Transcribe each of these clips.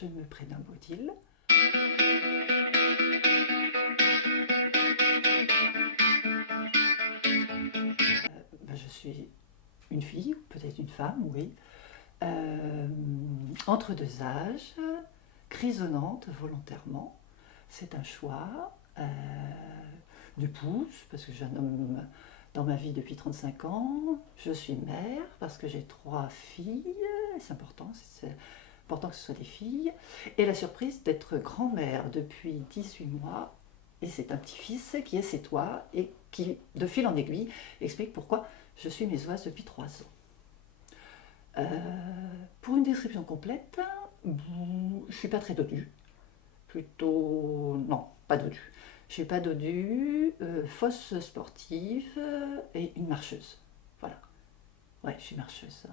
je me prénomme Odile. Je suis une fille, peut-être une femme, oui, entre deux âges, grisonnante volontairement. C'est un choix d'épouse, parce que j'ai un homme dans ma vie depuis 35 ans. Je suis mère, parce que j'ai 3 filles, c'est important que ce soit des filles. Et la surprise d'être grand-mère depuis 18 mois. Et c'est un petit-fils qui est chez toi et qui, de fil en aiguille, explique pourquoi je suis mésoise depuis 3 ans. Pour une description complète, je ne suis pas très dodue. Plutôt. Non, pas dodue. Je ne suis pas dodue, fausse sportive et une marcheuse. Voilà. Ouais, je suis marcheuse.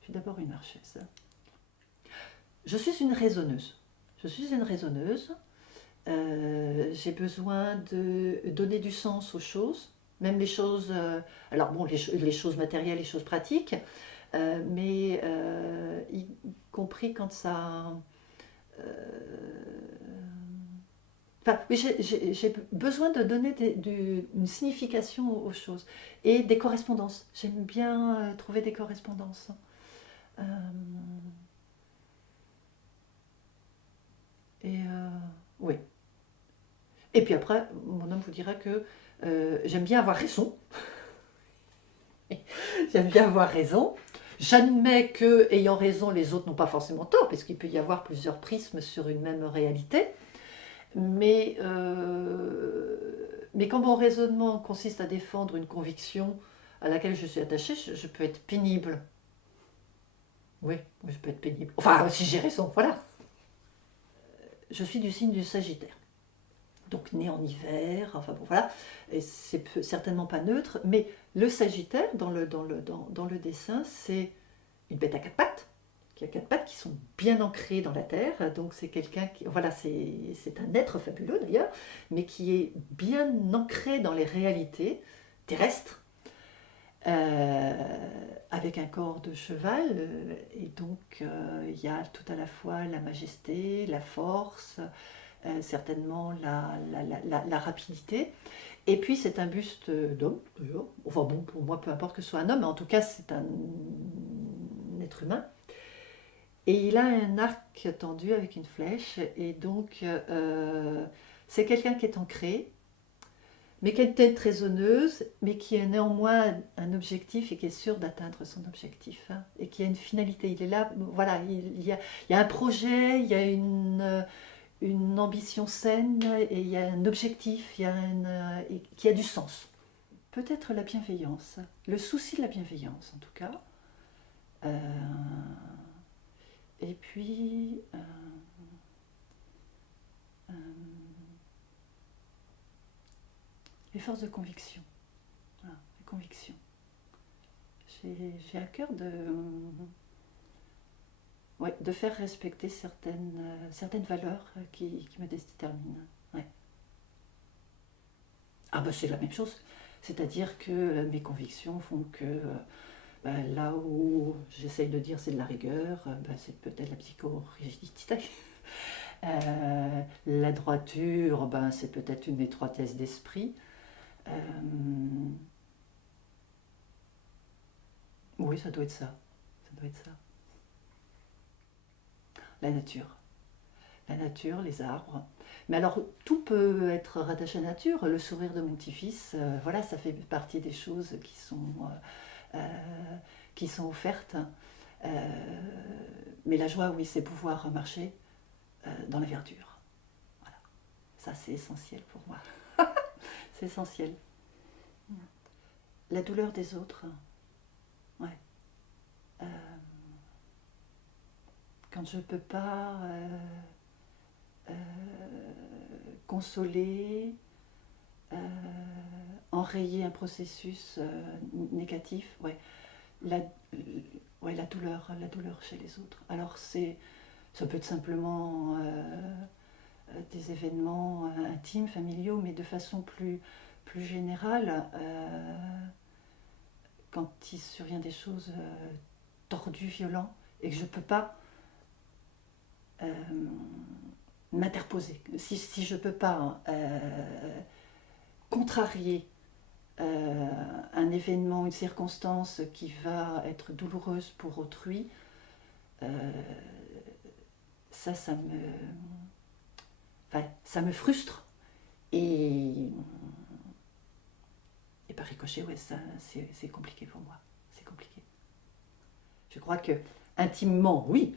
Je suis d'abord une marcheuse. Je suis une raisonneuse. Je suis une raisonneuse. J'ai besoin de donner du sens aux choses, même les choses. Alors bon, les choses matérielles, les choses pratiques, mais y compris quand ça. Enfin, oui, j'ai besoin de donner une signification aux choses et des correspondances. J'aime bien trouver des correspondances. Euh, et oui. Et puis après, mon homme vous dira que j'aime bien avoir raison. J'aime bien avoir raison. J'admets que, ayant raison, les autres n'ont pas forcément tort, parce qu'il peut y avoir plusieurs prismes sur une même réalité. Mais quand mon raisonnement consiste à défendre une conviction à laquelle je suis attachée, je peux être pénible. Oui, je peux être pénible. Enfin, si j'ai raison, voilà. Je suis du signe du Sagittaire. Donc né en hiver, enfin bon voilà, et c'est certainement pas neutre, mais le Sagittaire dans le dessin, c'est une bête à 4 pattes, qui a 4 pattes qui sont bien ancrées dans la terre, donc c'est quelqu'un qui, voilà, c'est un être fabuleux d'ailleurs, mais qui est bien ancré dans les réalités terrestres, avec un corps de cheval, et donc il y a tout à la fois la majesté, la force, certainement la rapidité. Et puis c'est un buste d'homme, d'ailleurs. Enfin bon, pour moi, peu importe que ce soit un homme, mais en tout cas c'est un être humain. Et il a un arc tendu avec une flèche, et donc c'est quelqu'un qui est ancré, mais qui est peut-être raisonneuse, mais qui a néanmoins un objectif et qui est sûr d'atteindre son objectif, hein, et qui a une finalité. Il est là, voilà, il y a un projet, il y a une ambition saine, et il y a un objectif, qui a du sens. Peut-être la bienveillance, le souci de la bienveillance en tout cas. Euh, et puis, euh, les forces de conviction. Voilà, les convictions. J'ai à cœur ouais, de faire respecter certaines valeurs qui me déterminent. Ouais. Ah ben c'est la même chose. C'est-à-dire que mes convictions font que là où j'essaye de dire c'est de la rigueur, c'est peut-être la psychorigidité. La droiture, c'est peut-être une étroitesse d'esprit. Euh, oui, ça doit être ça. Ça doit être ça. La nature. La nature, les arbres. Mais alors, tout peut être rattaché à la nature. Le sourire de mon petit-fils, voilà, ça fait partie des choses qui sont offertes. Euh, mais la joie, oui, c'est pouvoir marcher dans la verdure. Voilà. Ça, c'est essentiel pour moi. C'est essentiel. La douleur des autres, ouais. Euh, quand je ne peux pas euh, consoler, euh, enrayer un processus négatif, ouais. La, ouais, la douleur chez les autres. Alors ça peut être simplement des événements intimes, familiaux, mais de façon plus générale, quand il survient des choses tordues, violentes, et que je ne peux pas euh, m'interposer. Si je ne peux pas contrarier un événement, une circonstance qui va être douloureuse pour autrui, euh, ça me, enfin, ça me frustre. Et, et par ricochet, ouais, ça, c'est compliqué pour moi. C'est compliqué. Je crois que intimement, oui,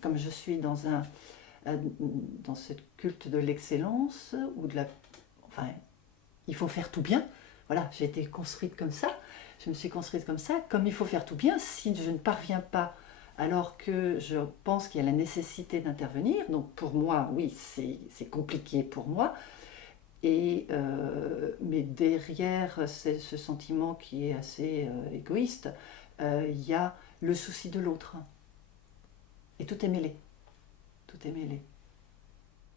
comme je suis dans ce culte de l'excellence ou de la, enfin, il faut faire tout bien. Voilà, j'ai été construite comme ça. Je me suis construite comme ça. Comme il faut faire tout bien, si je ne parviens pas, alors que je pense qu'il y a la nécessité d'intervenir, donc pour moi, oui, c'est compliqué pour moi. Mais derrière ce sentiment qui est assez égoïste, il y a le souci de l'autre. Et tout est mêlé. Tout est mêlé.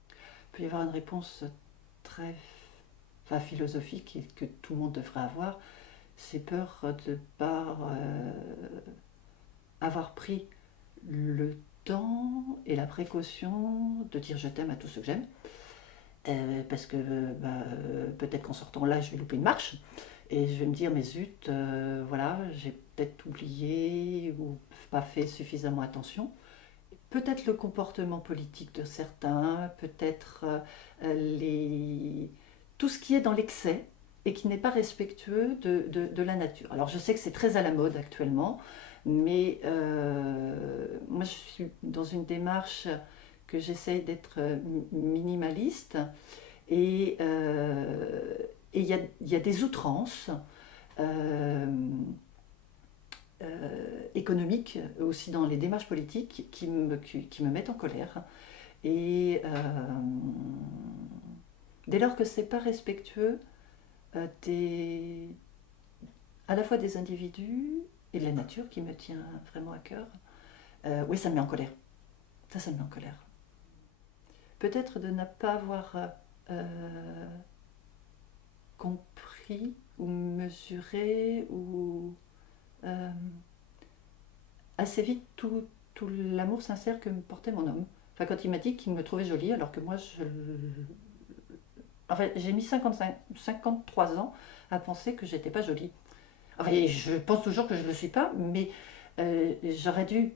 Il peut y avoir une réponse très philosophique et que tout le monde devrait avoir. C'est peur de ne pas avoir pris le temps et la précaution de dire je t'aime à tous ceux que j'aime. Parce que peut-être qu'en sortant là, je vais louper une marche. Et je vais me dire, mais zut, voilà, j'ai peut-être oublié ou pas fait suffisamment attention. Peut-être le comportement politique de certains, peut-être tout ce qui est dans l'excès et qui n'est pas respectueux de la nature. Alors je sais que c'est très à la mode actuellement, mais moi je suis dans une démarche que j'essaye d'être minimaliste et il y a des outrances euh, économiques aussi dans les démarches politiques qui me mettent en colère. Et dès lors que c'est pas respectueux des, à la fois des individus et de la nature qui me tient vraiment à cœur, oui, ça me met en colère. Ça me met en colère. Peut-être de ne pas avoir compris ou mesuré ou euh, assez vite tout l'amour sincère que me portait mon homme. Enfin, quand il m'a dit qu'il me trouvait jolie, alors que moi, enfin, j'ai mis 53 ans à penser que j'étais pas jolie. Enfin, je pense toujours que je ne le suis pas, mais j'aurais dû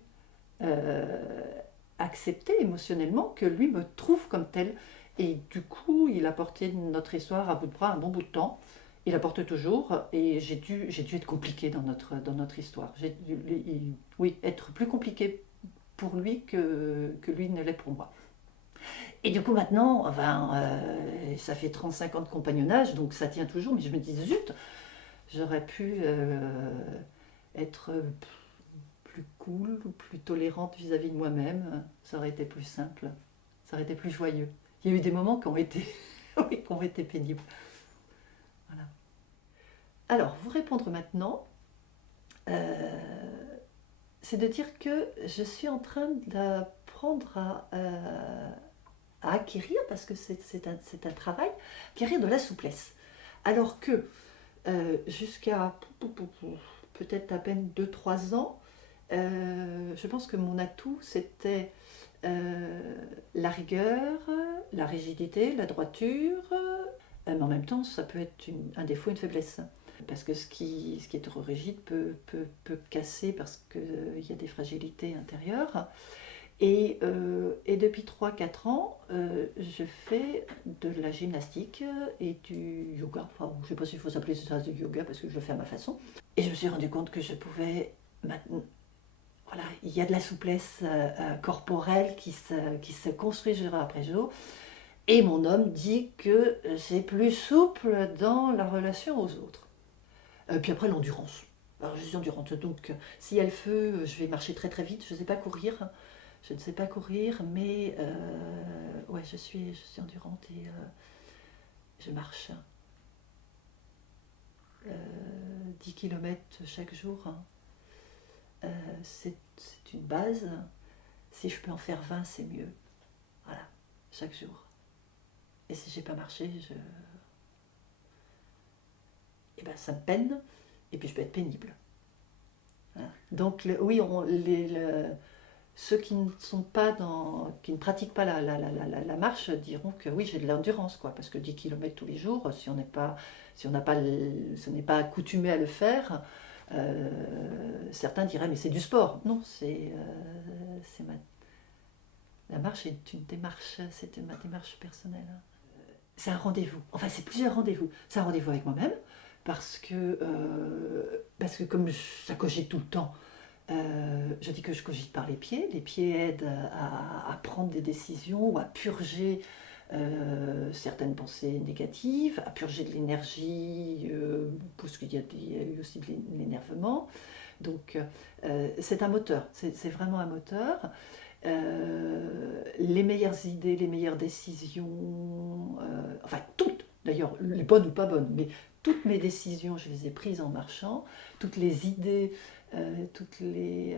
euh, accepter émotionnellement que lui me trouve comme telle. Et du coup, il a porté notre histoire à bout de bras un bon bout de temps. Il la porte toujours et j'ai dû être compliquée dans notre histoire. J'ai dû, oui, être plus compliquée pour lui que lui ne l'est pour moi. Et du coup maintenant, enfin, ça fait 35 ans de compagnonnage, donc ça tient toujours, mais je me dis, zut, j'aurais pu être plus cool ou plus tolérante vis-à-vis de moi-même, ça aurait été plus simple, ça aurait été plus joyeux. Il y a eu des moments qui ont été, oui, qui ont été pénibles. Voilà. Alors, vous répondre maintenant, c'est de dire que je suis en train d'apprendre à acquérir, parce que c'est un travail, acquérir de la souplesse. Alors que jusqu'à peut-être à peine 2 3 ans, je pense que mon atout, c'était la rigueur, la rigidité, la droiture, mais en même temps, ça peut être un défaut, une faiblesse. Parce que ce qui est trop rigide peut casser parce qu'il y a des fragilités intérieures. Et depuis 3 4 ans, je fais de la gymnastique et du yoga. Enfin, je ne sais pas s'il faut s'appeler ça du yoga parce que je le fais à ma façon. Et je me suis rendu compte que je pouvais maintenant. Voilà, il y a de la souplesse corporelle qui se construit jour après jour. Et mon homme dit que c'est plus souple dans la relation aux autres. Puis après, l'endurance. Alors, je suis endurante, donc s'il y a le feu, je vais marcher très très vite. Je ne sais pas courir. Je ne sais pas courir, mais ouais, je suis endurante et je marche 10 km chaque jour. C'est une base. Si je peux en faire 20, c'est mieux. Voilà, chaque jour. Et si j'ai pas marché, eh ben, ça me peine. Et puis je peux être pénible. Voilà. Donc oui, Ceux qui ne sont pas qui ne pratiquent pas la marche diront que oui, j'ai de l'endurance, quoi, parce que 10 km tous les jours, si on n'a pas, si on n'est pas accoutumé à le faire, certains diraient mais c'est du sport. Non, la marche est une démarche, c'est ma démarche personnelle. C'est un rendez-vous. Enfin, c'est plusieurs rendez-vous. C'est un rendez-vous avec moi-même parce que comme ça cogite tout le temps. Je dis que je cogite par les pieds. Les pieds aident à prendre des décisions ou à purger certaines pensées négatives, à purger de l'énergie, parce qu'il y a eu aussi de l'énervement. Donc c'est un moteur, c'est vraiment un moteur. Les meilleures idées, les meilleures décisions, enfin toutes, d'ailleurs, les bonnes ou pas bonnes, mais toutes mes décisions, je les ai prises en marchant, toutes les idées, toutes les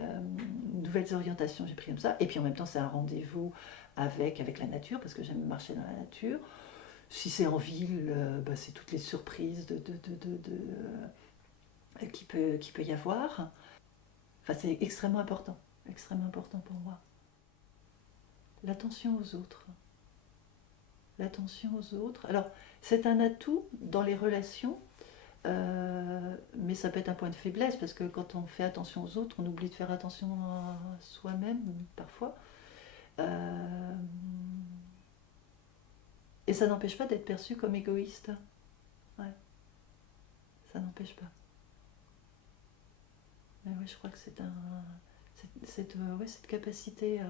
nouvelles orientations, j'ai pris comme ça. Et puis en même temps, c'est un rendez-vous avec la nature, parce que j'aime marcher dans la nature. Si c'est en ville, bah, c'est toutes les surprises qu'il peut y avoir. Enfin, c'est extrêmement important pour moi. L'attention aux autres. L'attention aux autres. Alors, c'est un atout dans les relations, mais ça peut être un point de faiblesse, parce que quand on fait attention aux autres, on oublie de faire attention à soi-même, parfois. Et ça n'empêche pas d'être perçu comme égoïste. Ouais, ça n'empêche pas. Mais oui, je crois que cette capacité à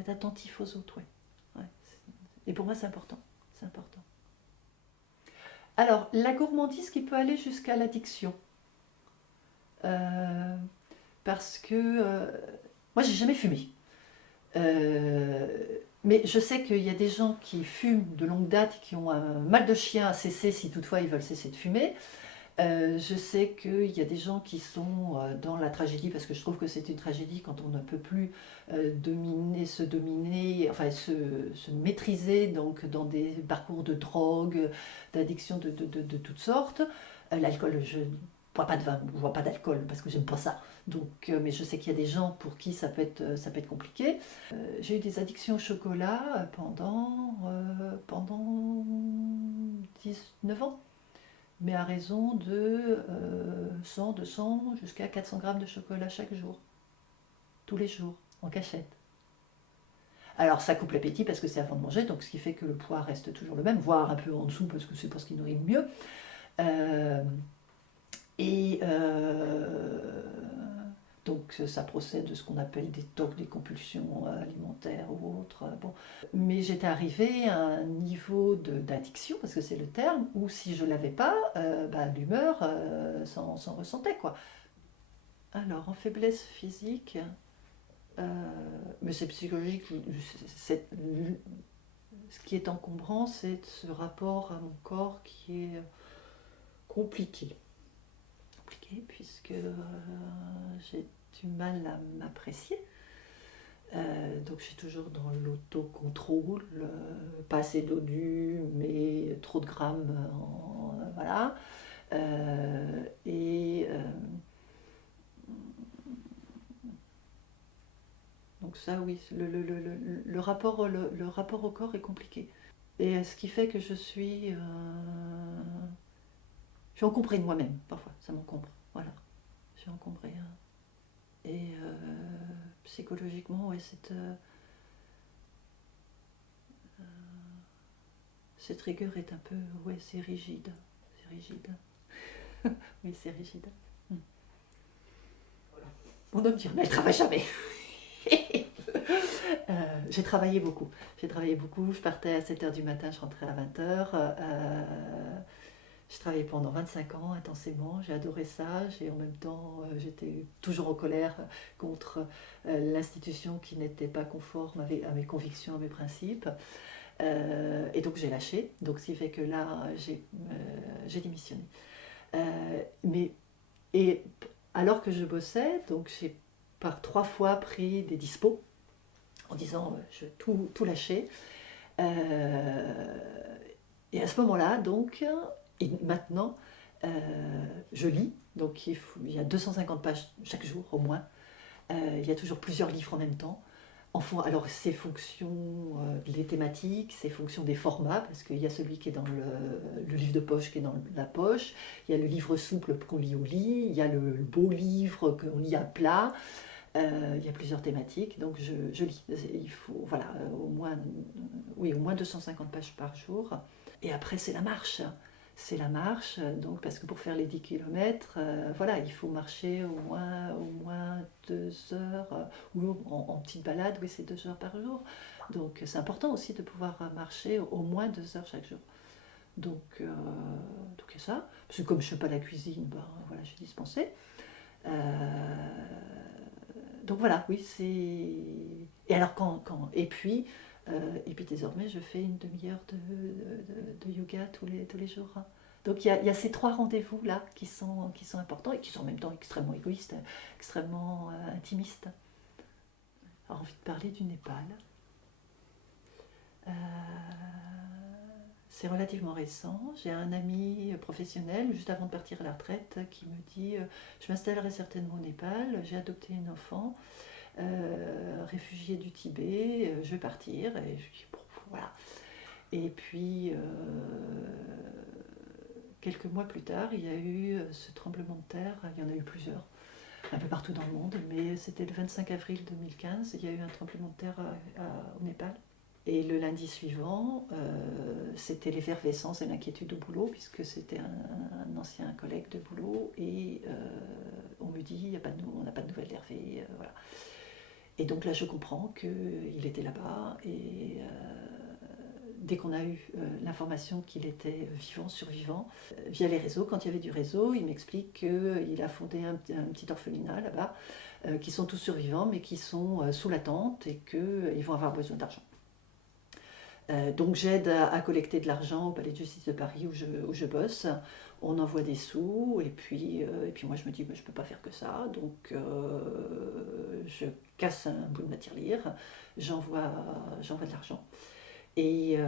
être attentif aux autres, ouais. Ouais. Et pour moi, c'est important. C'est important. Alors, la gourmandise qui peut aller jusqu'à l'addiction. Euh, Parce que moi, j'ai jamais fumé. Euh, mais je sais qu'il y a des gens qui fument de longue date et qui ont un mal de chien à cesser si toutefois ils veulent cesser de fumer. Je sais qu'il y a des gens qui sont dans la tragédie, parce que je trouve que c'est une tragédie quand on ne peut plus dominer, enfin se maîtriser donc dans des parcours de drogue, d'addiction de toutes sortes. L'alcool, je ne bois pas de vin, je ne bois pas d'alcool parce que j'aime pas ça. Donc, mais je sais qu'il y a des gens pour qui ça peut être compliqué. J'ai eu des addictions au chocolat pendant 19 ans, mais à raison de 100, 200, jusqu'à 400 grammes de chocolat chaque jour, tous les jours, en cachette. Alors ça coupe l'appétit parce que c'est avant de manger, donc ce qui fait que le poids reste toujours le même, voire un peu en dessous parce que c'est pas ce qui nourrit le mieux. Euh, et donc ça procède de ce qu'on appelle des TOC, des compulsions alimentaires ou autres. Bon. Mais j'étais arrivée à un niveau d'addiction, parce que c'est le terme, où si je ne l'avais pas, bah, l'humeur s'en ressentait, quoi. Alors, en faiblesse physique, mais c'est psychologique, ce qui est encombrant, c'est ce rapport à mon corps qui est compliqué. Compliqué puisque j'ai du mal à m'apprécier. Donc je suis toujours dans l'autocontrôle, pas assez dodu, mais trop de grammes, voilà. Et donc ça, oui, le rapport au corps est compliqué. Et ce qui fait que je suis encombrée de moi-même, parfois, ça m'encombre, voilà. Je suis encombrée. Et psychologiquement, ouais, cette rigueur est un peu, ouais, c'est rigide. C'est rigide. Oui, c'est rigide. Mon homme dit, mais elle travaille jamais. J'ai travaillé beaucoup. Je partais à 7h du matin, je rentrais à 20h. J'ai travaillé pendant 25 ans intensément, j'ai adoré ça, et en même temps j'étais toujours en colère contre l'institution qui n'était pas conforme à mes convictions, à mes principes. Et donc j'ai lâché, donc ce qui fait que là j'ai démissionné. Mais, et alors que je bossais, donc j'ai par 3 fois pris des dispos en disant je vais tout lâcher. Et à ce moment-là, donc, et maintenant, je lis, donc il y a 250 pages chaque jour au moins. Il y a toujours plusieurs livres en même temps. Alors, c'est fonction des thématiques, c'est fonction des formats, parce qu'il y a celui qui est dans le livre de poche qui est dans la poche, il y a le livre souple qu'on lit au lit, il y a le beau livre qu'on lit à plat, il y a plusieurs thématiques, donc je lis. Il faut, voilà, au moins 250 pages par jour. Et après, c'est la marche. C'est la marche, donc parce que pour faire les 10 km, voilà, il faut marcher au moins 2 heures, ou en petite balade, oui, c'est 2 heures par jour. Donc c'est important aussi de pouvoir marcher au moins 2 heures chaque jour. Donc, c'est ça. Parce que comme je ne fais pas la cuisine, ben, voilà, j'ai dispensé. Donc voilà, oui, c'est. Et alors et puis désormais, je fais une demi-heure de yoga tous les jours. Donc il y a ces 3 rendez-vous là qui sont importants et qui sont en même temps extrêmement égoïstes, extrêmement intimistes. Alors, envie de parler du Népal. Euh, c'est relativement récent. J'ai un ami professionnel, juste avant de partir à la retraite, qui me dit je m'installerai certainement au Népal, j'ai adopté une enfant, réfugiée du Tibet, je vais partir. Et je dis bon, voilà. Et puis, quelques mois plus tard, il y a eu ce tremblement de terre, il y en a eu plusieurs, un peu partout dans le monde, mais c'était le 25 avril 2015, il y a eu un tremblement de terre au Népal. Et le lundi suivant, c'était l'effervescence et l'inquiétude au boulot, puisque c'était un ancien collègue de boulot, et on me dit, on n'a pas de nouvelles d'Hervé, voilà. Et donc là, je comprends qu'il était là-bas, et dès qu'on a eu l'information qu'il était vivant, survivant, via les réseaux, quand il y avait du réseau, il m'explique qu'il a fondé un petit orphelinat là-bas, qui sont tous survivants, mais qui sont sous la tente et qu'ils vont avoir besoin d'argent. Donc j'aide à collecter de l'argent au Palais de Justice de Paris où je bosse. On envoie des sous et puis moi je me dis je ne peux pas faire que ça. Donc je casse un bout de matière lire, j'envoie de l'argent. Et,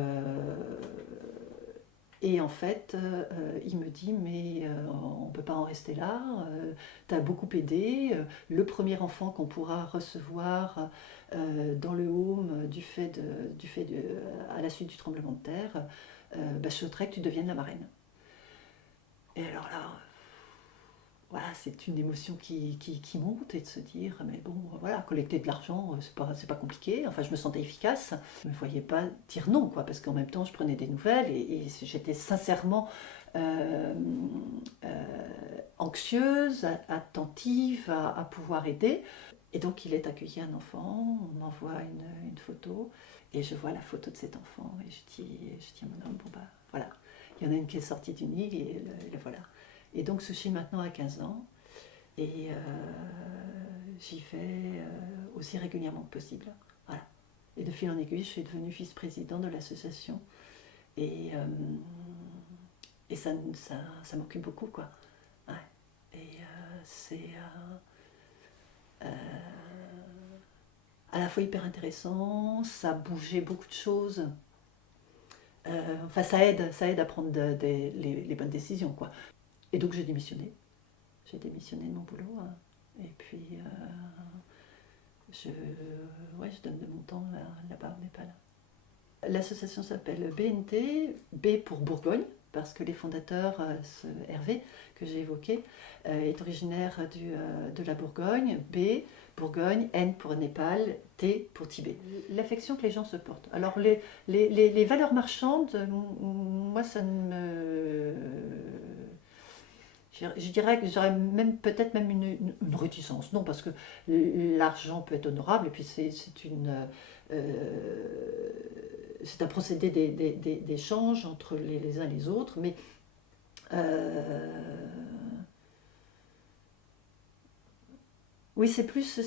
et en fait, il me dit mais on ne peut pas en rester là, tu as beaucoup aidé, le premier enfant qu'on pourra recevoir dans le home à la suite du tremblement de terre, je souhaiterais que tu deviennes la marraine. Et alors là, voilà, c'est une émotion qui monte et de se dire, mais bon, voilà, collecter de l'argent, c'est pas compliqué. Enfin, je me sentais efficace. Je ne me voyais pas dire non, quoi, parce qu'en même temps, je prenais des nouvelles et j'étais sincèrement euh, anxieuse, attentive à pouvoir aider. Et donc, il est accueilli un enfant, on m'envoie une photo, et je vois la photo de cet enfant, et je dis à mon homme, bon bah voilà, il y en a une qui est sortie du nid, et le voilà. Et donc Sushi maintenant a 15 ans, et j'y vais aussi régulièrement que possible. Voilà. Et de fil en aiguille, je suis devenue vice-présidente de l'association, et, ça m'occupe beaucoup, quoi. Ouais. Et c'est à la fois hyper intéressant, ça bougeait beaucoup de choses. Enfin, ça aide à prendre les bonnes décisions, quoi. Et donc j'ai démissionné. J'ai démissionné de mon boulot. Hein. Et puis, je, ouais, je donne de mon temps là-bas au Népal. L'association s'appelle BNT, B pour Bourgogne, parce que les fondateurs, Hervé, que j'ai évoqué, est originaire de la Bourgogne, B, Bourgogne, N pour Népal, T pour Tibet. L'affection que les gens se portent. Alors les valeurs marchandes, moi ça ne me... Je dirais que j'aurais peut-être même une réticence. Non, parce que l'argent peut être honorable, et puis c'est un procédé d'échange entre les uns et les autres, mais oui, c'est plus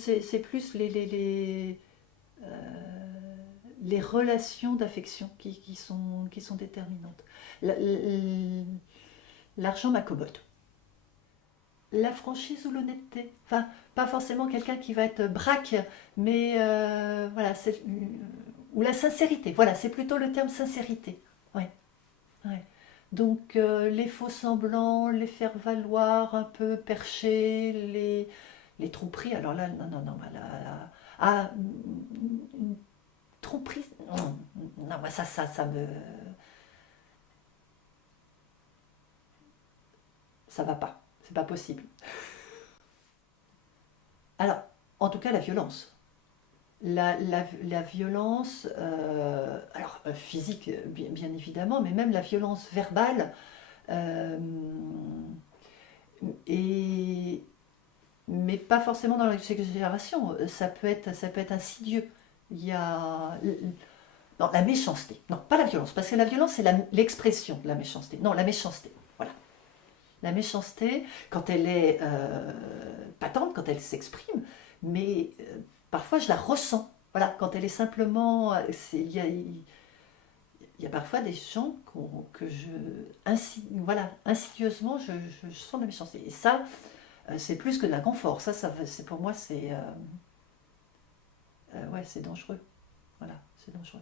les relations d'affection qui sont déterminantes. L'argent m'accommode. La franchise ou l'honnêteté. Enfin, pas forcément quelqu'un qui va être braque, mais voilà, ou la sincérité. Voilà, c'est plutôt le terme sincérité. Ouais, ouais. Donc les faux semblants, les faire valoir un peu perchés, Les tromperies, alors là, non, non, non, ah, une tromperie, non, non, moi, ça va pas, c'est pas possible. Alors, en tout cas, la violence. La violence, alors physique, bien évidemment, mais même la violence verbale, euh, et, mais pas forcément dans l'exagération. Ça peut être insidieux. Il y a non, la méchanceté. Non, pas la violence, parce que la violence, c'est l'expression de la méchanceté. Non, la méchanceté. Voilà. La méchanceté, quand elle est patente, quand elle s'exprime, mais parfois je la ressens. Voilà, quand elle est simplement. Il y a parfois des gens que voilà, insidieusement, je sens de la méchanceté. Et ça, c'est plus que de la confort. Pour moi, ouais, c'est dangereux. Voilà, c'est dangereux.